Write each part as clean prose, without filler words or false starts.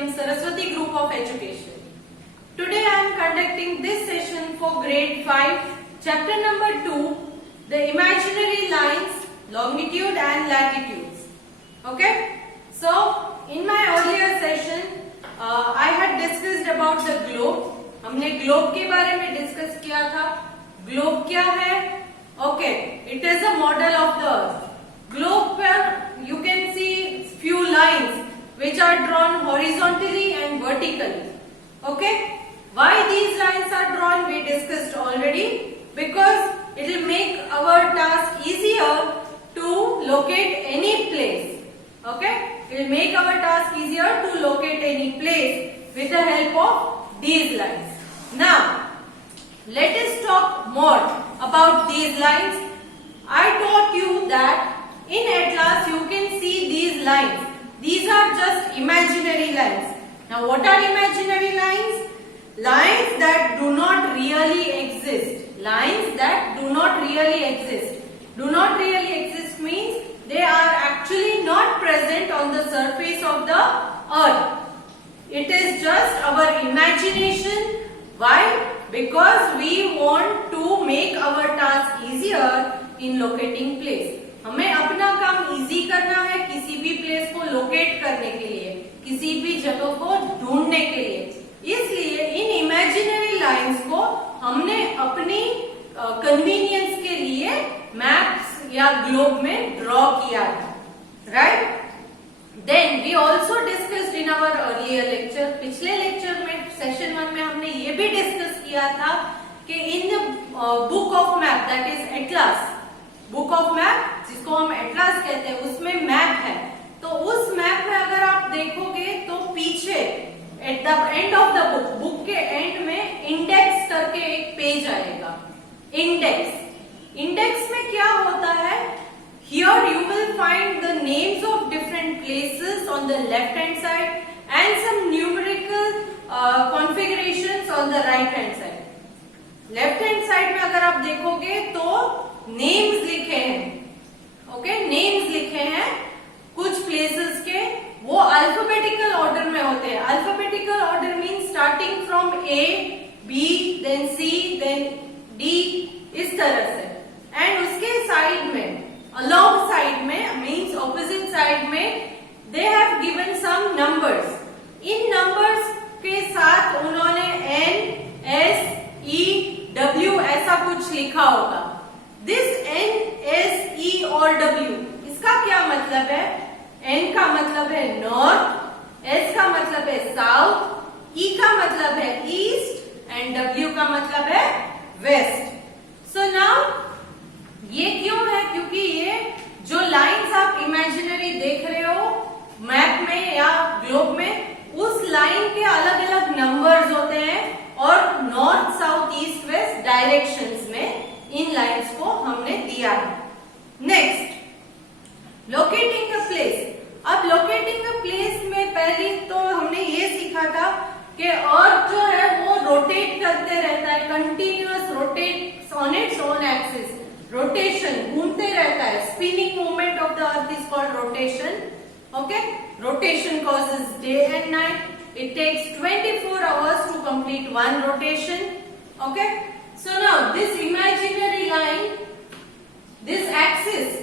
SGM Saraswati Group of Education. Today I am conducting this session for grade 5, chapter number 2, the imaginary lines, longitude and latitudes. Okay? So, in my earlier session, I had discussed about the globe. हमने globe के बारे में discuss किया था. Globe क्या है? Okay, it is a model of the earth. Globe पर you can see few lines which are drawn horizontally and vertically. Okay? Why these lines are drawn we discussed already. Because it will make our task easier to locate any place. Okay? It will make our task easier to locate any place with the help of these lines. Now, let us talk more about these lines. I taught you that in Atlas you can see these lines. These are just imaginary lines. Now, what are imaginary lines? Lines that do not really exist. Lines that do not really exist. Do not really exist means they are actually not present on the surface of the earth. It is just our imagination. Why? Because we want to make our task easier in locating place. हमें अपना काम easy करना है किसी भी place को locate करने के लिए, किसी भी जगह को ढूंढने के लिए. इसलिए इन इमेजिनरी लाइंस को हमने अपनी कन्वीनियंस के लिए मैप्स या ग्लोब में ड्रॉ किया था. Right? Then we also discussed in our earlier lecture. पिछले लेक्चर में सेशन 1 में हमने ये भी डिस्कस किया था कि in book of map that is atlas, book of map जिसको हम एटलास कहते हैं, उसमें मैप है. तो उस मैप में अगर आप देखोगे तो पीछे at the end of the book, book के एंड में इंडेक्स करके एक पेज आएगा. इंडेक्स में क्या होता है? Here you will find the names of different places on the left hand side and some numerical configurations on the right hand side. Left hand side में अगर आप देखोगे तो नेम्स लिखे हैं. ओके, नेम्स लिखे हैं कुछ प्लेसेस के. वो अल्फाबेटिकल ऑर्डर में होते हैं. Alphabetical order mean starting from A, B, then C, then D, इस तरह से. एंड उसके साइड में, along साइड में मीन्स ऑपोजिट साइड में, they have given some numbers. इन नंबर्स के साथ उन्होंने एन, एस, ई, डब्ल्यू ऐसा कुछ लिखा होगा. दिस एन, एस, ई और डब्ल्यू, इसका क्या मतलब है? एन का मतलब है नॉर्थ, एस का मतलब है साउथ, ई का मतलब है ईस्ट एंड डब्ल्यू का मतलब है वेस्ट. सो नाउ ये क्यों है? क्योंकि ये जो लाइंस आप इमेजिनरी देख रहे हो मैप में या ग्लोब में, उस लाइन के अलग अलग नंबर्स होते हैं और north, south, east, west directions में इन लाइंस को हमने दिया है. Next, locating a place. अब लोकेटिंग अ प्लेस में पहले तो हमने ये सीखा था कि अर्थ जो है वो रोटेट करते रहता है, continuous rotate on its own axis. Rotation, घूमते रहता है. Spinning movement of the earth is called rotation. Okay, rotation causes day and night. It takes 24 hours to complete one rotation. Okay. So now this imaginary line, this axis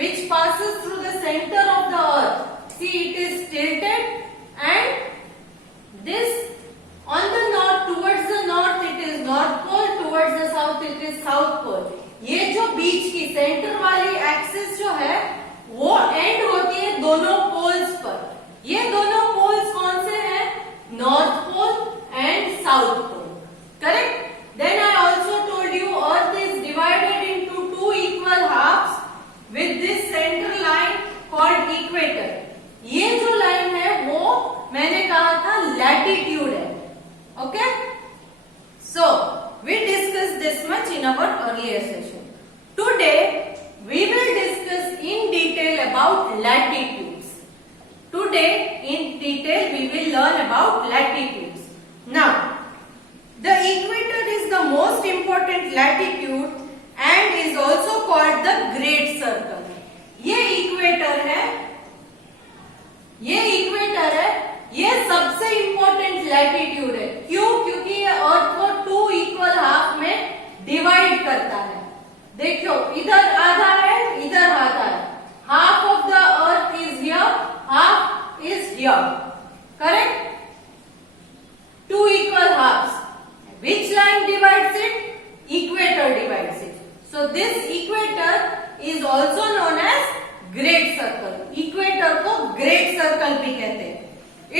which passes through the center of the earth, see it is tilted, and this on the north, towards the north it is north pole, towards the south it is south pole. ये जो बीच की centre वाली axis जो है वो and होती है दोनों पोल्स पर. ये दोनों पोल्स कौन से हैं? North pole and south pole. Correct? Then I also told you earth is divided into two equal halfs with this centre line called equator. ये जो लाइन है वो मैंने कहा था लैटिट्यूड है. Okay, so we discuss this much in our earlier session. Today we will discuss in detail about latitudes. Today in detail we will learn about latitudes. Now, the equator is the most important latitude and is also called the Great Circle. ये equator है, ये सबसे latitude है। क्यों? क्योंकि ये अर्थ को 2 equal half में डिवाइड करता है। देखो इधर आधा है, इधर आधा है। Half of the earth is here, half is here, correct? 2 equal halves. Which line divides it? Equator divides it. So this equator is also known as great circle. Equator को great circle भी कहते हैं।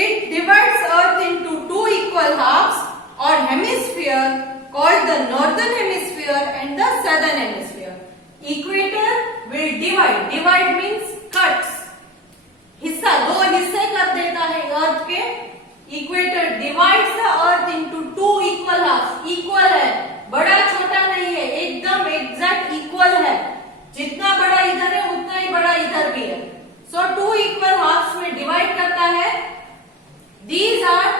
It divides Earth into 2 equal halves or hemisphere called the northern hemisphere and the southern hemisphere. Equator will divide. Divide means cuts. हिस्सा, 2 हिस्से कर देता है अर्थ के। Equator divides the earth into 2 equal half. Equal है, बड़ा छोटा नहीं है, एकदम एग्जैक्ट इक्वल है। जितना बड़ा इधर है उतना ही बड़ा इधर भी है। सो 2 इक्वल हाफ्स में डिवाइड करता है। These are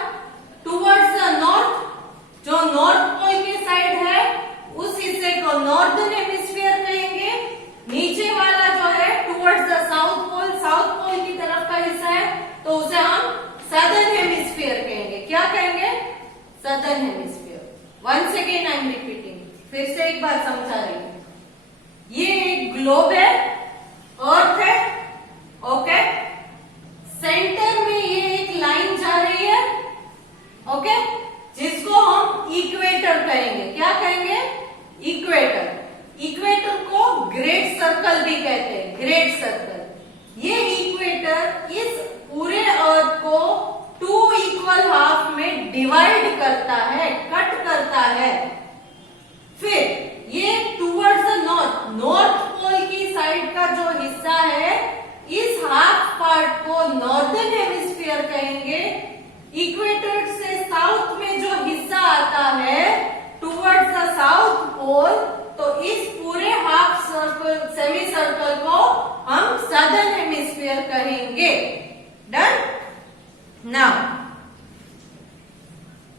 towards the north. जो नॉर्थ पोल के साइड है उस हिस्से को नॉर्दर्न हेमिस्फीयर कहेंगे। नीचे वाला जो है towards the south pole, south pole की तरफ का हिस्सा है, तो उसे हम सदर्न हेमिस्फीयर कहेंगे। क्या कहेंगे? Southern hemisphere. Once again I am repeating, फिर से एक बार समझा रही हूं। ये एक ग्लोब है, अर्थ है, ओके? सेंटर में ये एक लाइन जा रही है, ओके? जिसको हम इक्वेटर कहेंगे। क्या कहेंगे? इक्वेटर। इक्वेटर को ग्रेट सर्कल भी कहते हैं, ग्रेट सर्कल। ये इक्वेटर इस पूरे अर्थ को 2 इक्वल हाफ में डिवाइड करता है, कट करता है। फिर ये towards the north, north pole की साइड का जो हिस्सा है, इस हाफ पार्ट को नॉर्दर्न हेमिस्फीयर कहेंगे। इक्वेटर से साउथ में जो हिस्सा आता है टुवर्ड्स द साउथ पोल, तो इस पूरे हाफ सर्कल, सेमी सर्कल को हम सदर्न हेमिस्फीयर कहेंगे। Done? Now,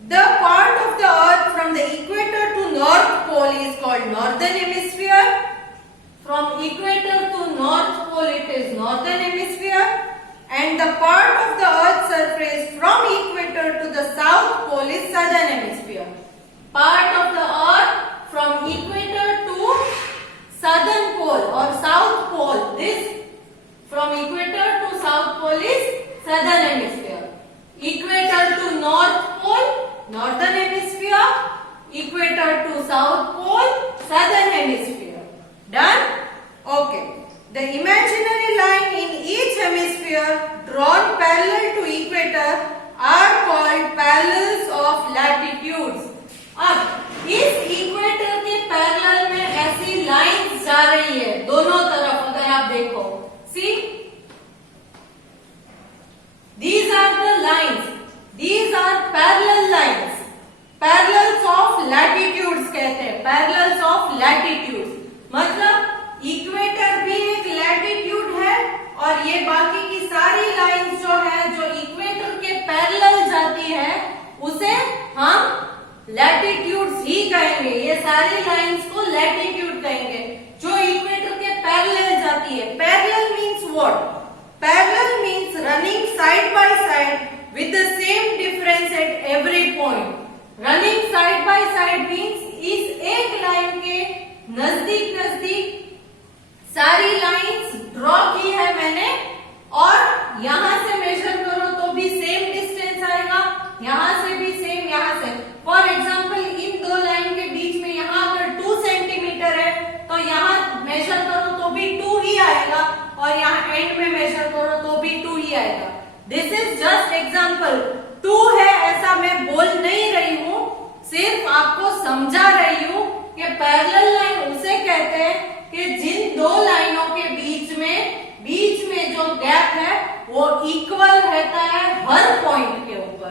the part of the earth from the equator to north pole is called northern hemisphere. From equator to north pole it is northern hemisphere. And the part of the earth surface from equator to the south pole is southern hemisphere. Part of the earth from equator to southern pole or south pole, this from equator to south pole is southern hemisphere. Equator to north pole, northern hemisphere. Equator to south pole, southern hemisphere. Done? Okay. The imaginary line in each hemisphere drawn parallel to equator are called parallels of latitudes. अब इस equator के parallel में ऐसी lines जा रही है दोनों तरफ। अगर आप देखो, सी, these are the lines, these are parallel lines, parallels of latitudes कहते हैं, parallels of latitudes। मतलब इक्वेटर भी एक लैटिट्यूड है और ये बाकी की सारी लाइंस जो है, जो इक्वेटर के पैरेलल जाती है, उसे हम लैटिट्यूड्स ही कहेंगे। ये सारी लाइंस को लैटिट्यूड कहेंगे जो इक्वेटर के पैरेलल जाती है। Parallel means what? Parallel means running side by side with the same difference at every point. Running side by side means इस एक लाइन के नजदीक नजदीक सारी लाइंस ड्रॉ की है मैंने, और यहां से मेजर करो तो भी सेम डिस्टेंस आएगा, यहां से भी सेम, यहां से। फॉर एग्जाम्पल इन दो लाइन के बीच में यहाँ अगर 2 सेंटीमीटर है तो यहाँ मेजर करो तो भी 2 ही आएगा, और यहाँ एंड में मेजर करो तो भी 2 ही आएगा। This is just example. 2 है ऐसा मैं बोल नहीं रही हूँ, सिर्फ आपको समझा रही हूँ कि पैरेलल लाइन उसे कहते हैं कि जिन दो लाइनों के बीच में जो गैप है वो इक्वल रहता है हर पॉइंट के ऊपर,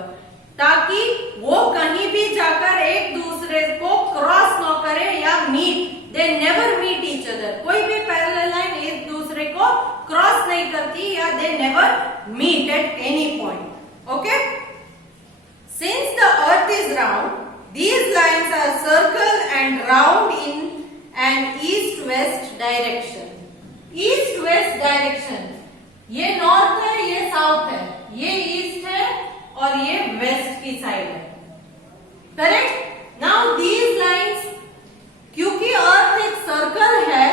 ताकि वो कहीं भी जाकर एक दूसरे को क्रॉस न करे या meet. They never meet each other. कोई भी पैरेलल लाइन एक दूसरे को क्रॉस नहीं करती, या they never meet at any point. Okay? Since the earth is round, these lines are circle and round in an east-west direction. East-west direction, ये north है, ये साउथ है, ये ईस्ट है और ये वेस्ट की साइड है, करेक्ट। नाउ दीज लाइंस, क्योंकि अर्थ एक सर्कल है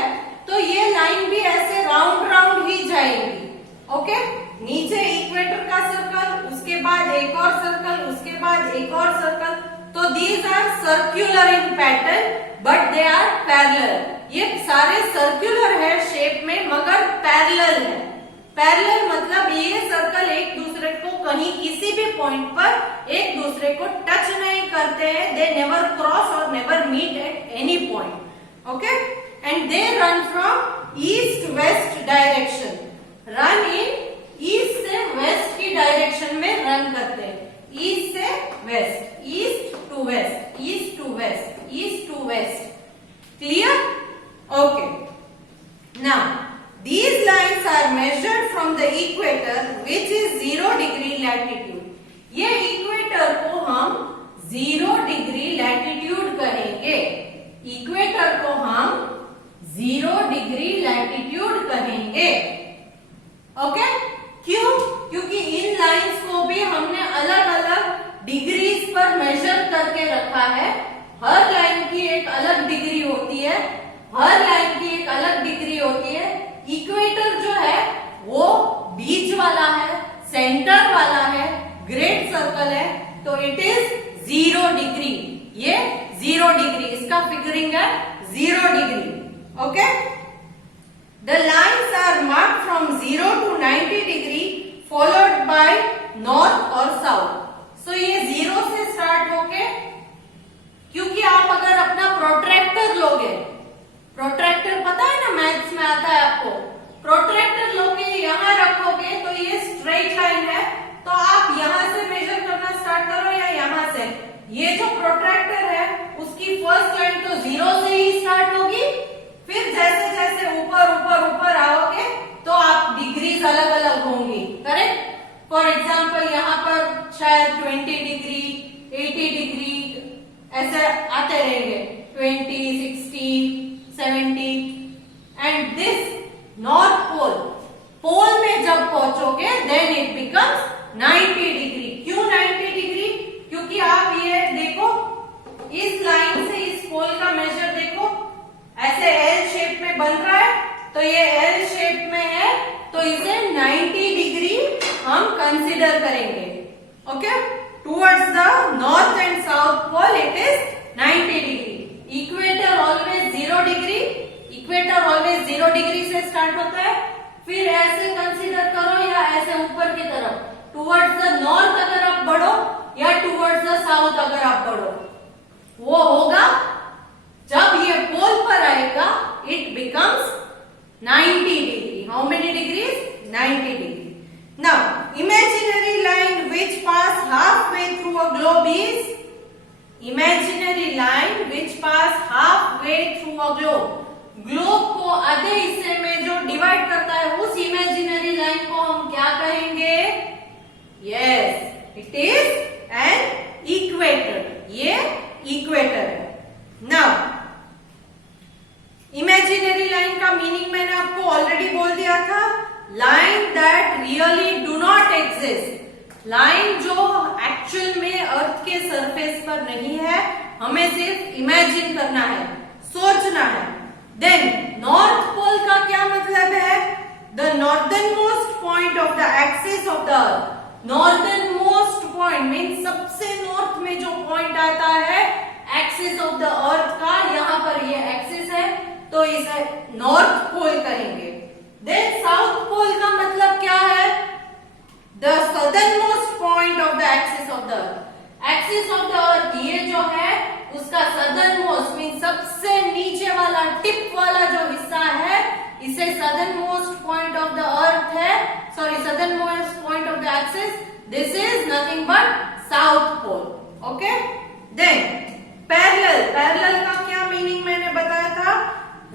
तो ये लाइन भी ऐसे राउंड राउंड ही जाएगी, ओके। नीचे इक्वेटर का सर्कल, उसके बाद एक और सर्कल, उसके बाद एक और सर्कल, तो these are circular in pattern but they are parallel. ये सारे सर्क्यूलर है शेप में मगर पैरेलल है। पैरेलल मतलब ये सर्कल एक दूसरे को कहीं किसी भी पॉइंट पर एक दूसरे को टच नहीं करते हैं, दे नेवर क्रॉस और never meet at any point, okay. And they run from east west direction, run in east से वेस्ट की डायरेक्शन में रन करते हैं, ईस्ट से west, east to west, east to west, east to west, clear, okay. Now these lines are measured from the equator which is 0 degree latitude. ये equator को हम 0 degree latitude कहेंगे, equator को हम 0 डिग्री लैटिट्यूड कहेंगे, okay. क्यों? क्योंकि इन lines को भी हमने अलग अलग डिग्रीज पर मेजर करके रखा है। हर लाइन की एक अलग डिग्री होती है, हर लाइन की एक अलग डिग्री होती है। इक्वेटर जो है वो बीच वाला है, सेंटर वाला है, ग्रेट सर्कल है, तो इट इज 0 डिग्री, ये 0 डिग्री, इसका फिगरिंग है 0 degree, okay. The lines are marked from 0 to 90 degree followed by north और साउथ। सो ये 0 से स्टार्ट होके, क्योंकि आप अगर अपना प्रोट्रैक्टर लोगे, प्रोट्रैक्टर पता है ना, मैथ्स में आता है आपको, प्रोट्रैक्टर लोगे यहाँ रखोगे तो ये स्ट्रेट लाइन है, तो आप यहाँ से मेजर करना स्टार्ट करो या यहाँ से। ये जो प्रोट्रैक्टर है उसकी फर्स्ट लाइन तो 0 से ही स्टार्ट होगी, फिर जैसे जैसे ऊपर ऊपर ऊपर आओगे तो आप डिग्रीज अलग अलग होंगी, करेक्ट। फॉर एग्जाम्पल यहाँ पर शायद 20 डिग्री, 80 डिग्री ऐसे आते रहेंगे, 20, 60, 70, एंड दिस नॉर्थ पोल, पोल में जब पहुंचोगे देन इट बिकम्स 90 डिग्री। क्यों 90 डिग्री? क्योंकि आप ये देखो, इस लाइन से इस पोल का मेजर देखो, ऐसे एल शेप में बन रहा है, तो ये एल शेप में है, तो इसे 90 डिग्री हम कंसिडर करेंगे, okay. Towards the north and south pole it is 90 degree. Equator always 0 degree, equator always 0 degree से स्टार्ट होता है, फिर ऐसे कंसीडर करो या ऐसे ऊपर की तरफ, टुवर्ड्स द नॉर्थ अगर आप बढ़ो या टुवर्ड्स द साउथ अगर आप बढ़ो, वो होगा जब ये पोल पर आएगा it becomes 90 degree. How many degrees? 90 degree. Now imaginary line which pass half way through a globe is, imaginary line which pass half way through a globe, globe को आधे हिस्से में जो डिवाइड करता है उस इमेजिनरी लाइन को हम क्या कहेंगे? Yes, it is an equator, ये इक्वेटर है। नाउ इमेजिनरी लाइन का मीनिंग मैंने आपको ऑलरेडी बोल दिया था, line that really do not exist, line जो एक्चुअल में अर्थ के सरफेस पर नहीं है, हमें सिर्फ इमेजिन करना है, सोचना है। देन नॉर्थ पोल का क्या मतलब है? The northern most point of the axis of the earth, northern most point mean सबसे नॉर्थ में जो पॉइंट आता है एक्सिस ऑफ द अर्थ का, यहाँ पर ये एक्सिस है तो इसे नॉर्थ पोल कहेंगे। देन साउथ पोल का मतलब क्या है? The southern most point of the axis of the earth, axis of the अर्थ ये जो है उसका सदर्न मोस्ट मीन सबसे नीचे वाला टिप वाला जो हिस्सा है, इसे southern most point of the earth है, sorry southern most point of the axis, this is nothing but south pole, okay. Then parallel, parallel का क्या मीनिंग मैंने बताया था?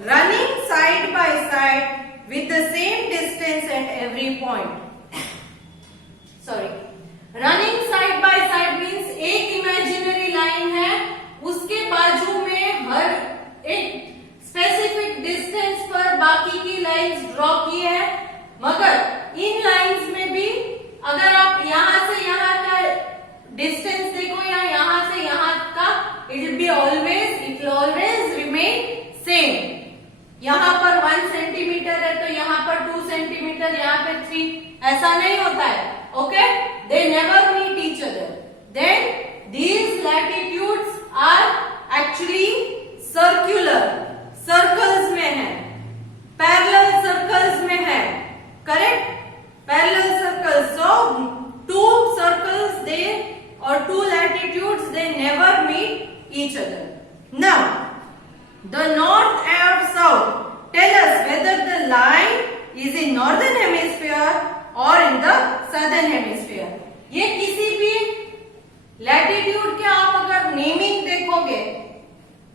Running side by side with the same distance at every point. Sorry, running side by side means एक imaginary line है, उसके बाजू में हर एक स्पेसिफिक डिस्टेंस पर बाकी की लाइंस ड्रॉ की है, मगर इन लाइंस में भी अगर आप यहां से यहां का डिस्टेंस देखो यहाँ से यहाँ का, it will always remain same. यहाँ पर 1 सेंटीमीटर है तो यहाँ पर 2 सेंटीमीटर, यहाँ पे 3, ऐसा नहीं होता है। Okay, they never meet each other. Then these latitudes are actually circular, circles में है, पैरेलल सर्कल्स में है, correct, parallel circles. So 2 circles they or 2 latitudes they never meet each other. Now the north and south tell us whether the line is in northern hemisphere or in the southern hemisphere. ये किसी भी latitude के आप अगर naming देखोगे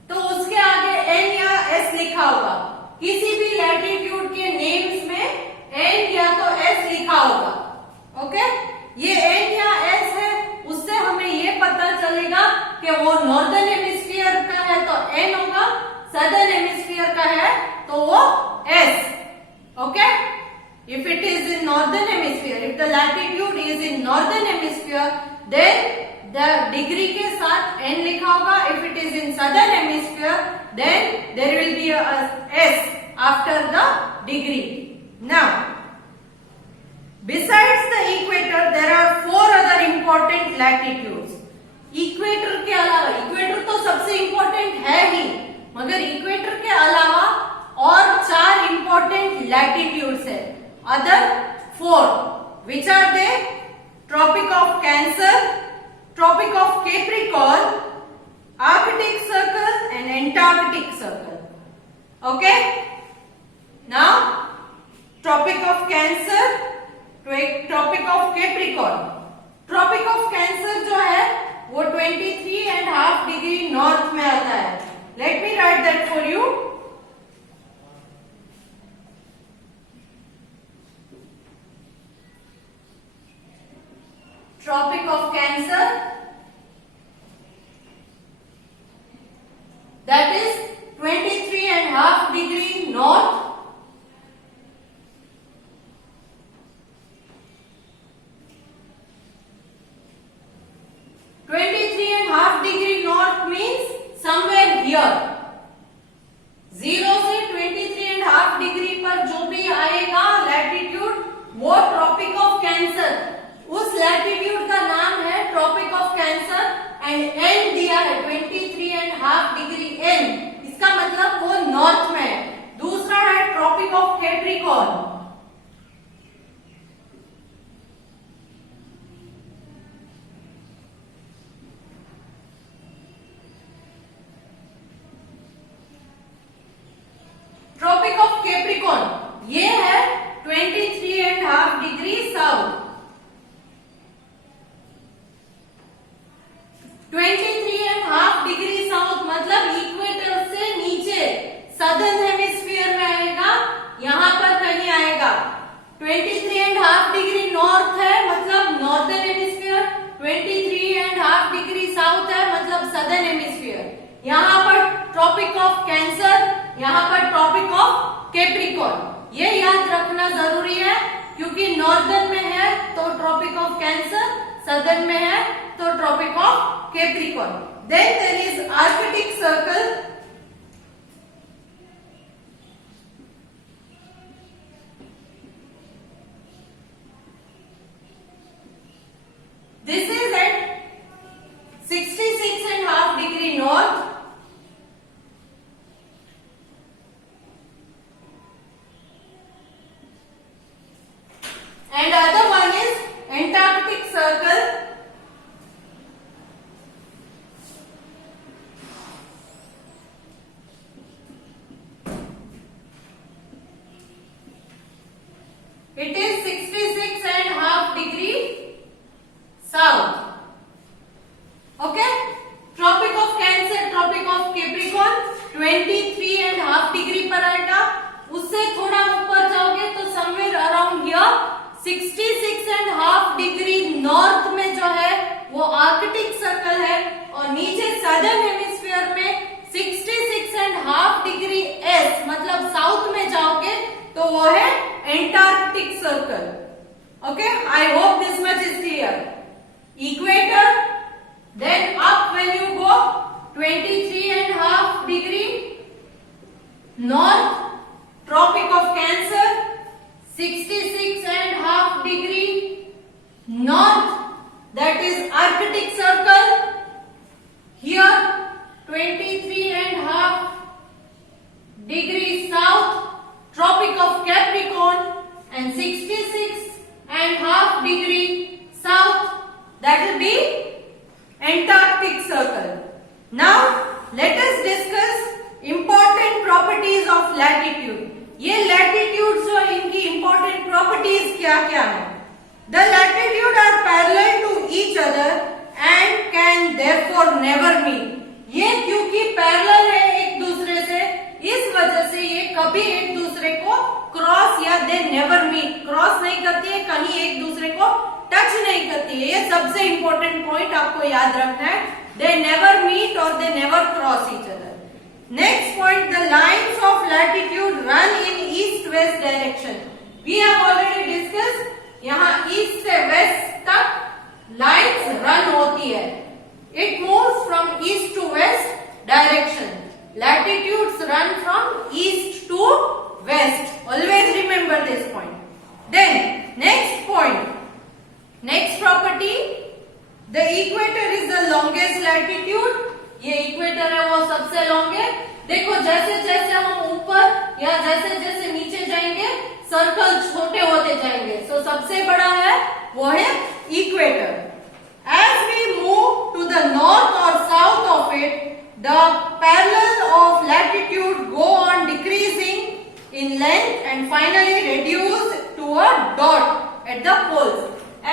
तो उसके आगे एन या एस लिखा होगा। किसी भी लैटिट्यूड के नेम्स में एन या तो एस लिखा होगा। ओके, ये एन या एस है, उससे हमें ये पता चलेगा कि वो नॉर्दर्न हेमिस्फीयर का है तो एन होगा, सदर्न हेमिस्फीयर का है तो वो S. Okay, if it is in northern hemisphere, if the latitude is in northern hemisphere, then the degree के साथ एन लिखा होगा। If it is in southern hemisphere, then there will be S after the degree. Now besides the equator there are 4 other important latitudes. Equator के अलावा, equator तो सबसे important है ही, मगर इक्वेटर के अलावा और 4 इंपॉर्टेंट लैटिट्यूड्स है। Other 4 which are they? Tropic of Cancer, Tropic of Capricorn, Arctic Circle and Antarctic Circle. Okay? Now Tropic of Cancer, Tropic of Capricorn. Tropic of Cancer जो है वो 23.5 डिग्री नॉर्थ में आता है। Let me write that for you. Tropic of Cancer that is 23.5 degree north, somewhere here 0 से 23.5 degree पर जो भी आएगा लैटिट्यूड वो ट्रॉपिक ऑफ कैंसर, उस लैटिट्यूड का नाम है Tropic of Cancer. And N दिया है 23.5 डिग्री एन, इसका मतलब वो नॉर्थ में है। दूसरा है Tropic of Capricorn, Tropic of Capricorn ये है 23.5 डिग्री साउथ। 23.5 डिग्री साउथ मतलब इक्वेटर से नीचे सदर्न हेमिस्फीयर में आएगा, यहां पर कहीं आएगा। 23.5 डिग्री नॉर्थ है मतलब नॉर्दर्न हेमिस्फीयर, 23.5 डिग्री साउथ है मतलब सदर्न हेमिस्फीयर। यहां पर ट्रॉपिक ऑफ कैंसर, यहाँ पर ट्रॉपिक ऑफ कैप्रिकॉर्न। ये याद रखना जरूरी है क्योंकि नॉर्दर्न में है तो ट्रॉपिक ऑफ कैंसर, सदर्न में है तो Tropic of Capricorn. Then there is Arctic Circle, this is at 66.5 degree north, and other one is Antarctic Circle. It is 66.5 degree south. Okay? Tropic of Cancer, Tropic of Capricorn 23.5 degree पर आएगा। उससे थोड़ा ऊपर जाओगे तो somewhere around here 66.5 degree north में जो है वो आर्कटिक सर्कल है, और नीचे सदर्न हेमिस्फीयर में 66.5 डिग्री एस मतलब साउथ में जाओगे तो वो है Antarctic circle. Okay, I hope this much is clear. Equator Then up when you go 23.5 degree north, Tropic of Cancer, 66.5 degree north, that is Arctic Circle. Here 23.5 degree south, Tropic of Capricorn, and 66.5 degree south, that will be Antarctic Circle. Now let us discuss important properties of latitude. ये latitude जो इनकी important properties क्या क्या है? The latitude are parallel to each other and can therefore never meet. ये क्योंकि parallel है एक दूसरे से, इस वजह से ये कभी एक दूसरे को क्रॉस या दे नेवर मीट, क्रॉस नहीं करती है, कहीं एक दूसरे को टच नहीं करती है. ये सबसे इंपॉर्टेंट पॉइंट आपको याद रखना है. दे नेवर मीट और they never cross each other. Next point, the lines of latitude run in east west direction. We have already discuss, यहाँ ईस्ट से वेस्ट तक लाइन्स रन होती है. It moves from east to west direction. Latitudes run from east to west. Always remember this point. Then next point, next property, the equator is the longest latitude. ये equator है वो सबसे long है. देखो जैसे जैसे हम ऊपर या जैसे जैसे नीचे जाएंगे सर्कल छोटे होते जाएंगे. So सबसे बड़ा है वो है equator. As we move to the north or south of it, the parallel of latitude go on decreasing in length and finally reduce to a dot at the poles.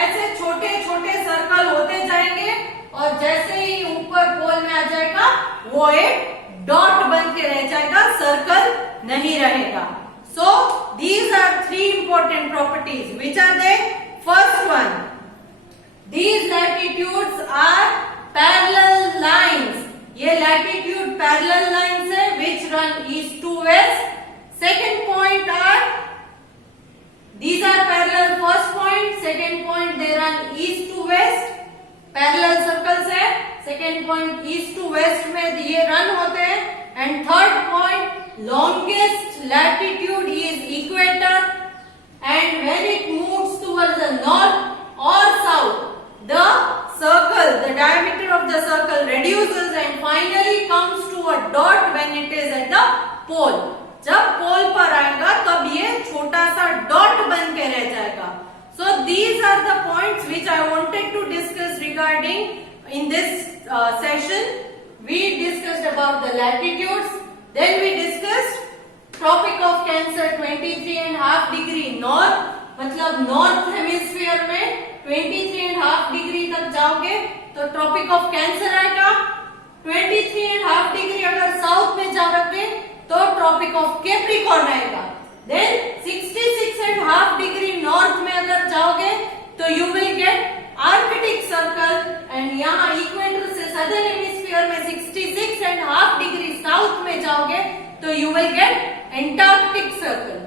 ऐसे छोटे छोटे सर्कल होते जाएंगे और जैसे ही ऊपर पोल में आ जाएगा वो एक डॉट बन के रह जाएगा, सर्कल नहीं रहेगा. So these are three important properties. Which are they? First one, these latitudes are parallel lines. ये लैटिट्यूड पैरेलल लाइन्स है which run east to west. Second point are these are parallel. First point, second point they run east to west. Parallel circles है. Second point east to west में ये run होते हैं. And third point, longest latitude is equator and when it moves towards the north और south, the circle, the diameter of the circle reduces and finally comes to a dot when it is at the pole. जब पोल पर आएगा तब ये छोटा सा dot बन के रह जाएगा. So these are the points which I wanted to discuss regarding in this session. We discussed about the latitudes, then we discussed Tropic of Cancer 23.5 degree north, मतलब नॉर्थ हेमिस्फीयर में 23.5 डिग्री तक जाओगे तो Tropic of cancer आएगा. 23.5 degree अगर south में जाओगे तो ट्रॉपिक ऑफ कैप्रिकॉर्न आएगा. देन 66.5 डिग्री नॉर्थ में अगर जाओगे तो you will get Arctic circle. And यहाँ इक्वेटर से सदर्न हेमिस्फीयर में 66.5 डिग्री साउथ में जाओगे तो you will get Antarctic circle.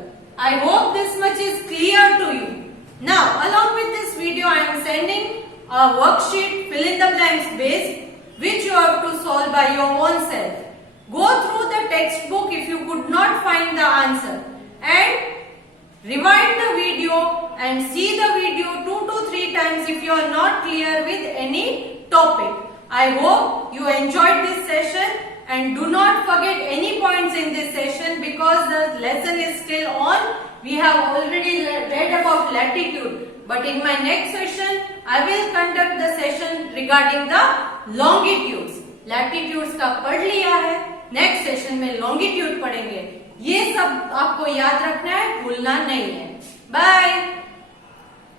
I hope this much is clear to you. Now, along with this video, I am sending a worksheet, fill in the blanks based, which you have to solve by your own self. Go through the textbook if you could not find the answer, and rewind the video and see the video 2 to 3 times if you are not clear with any topic. I hope you enjoyed this session. And do not forget any points in this session because the lesson is still on. We have already read about latitude. But in my next session, I will conduct the session regarding the longitudes. Latitudes का पढ़ लिया है, next session में longitude पढ़ेंगे. ये सब आपको याद रखना है, भूलना नहीं है. Bye.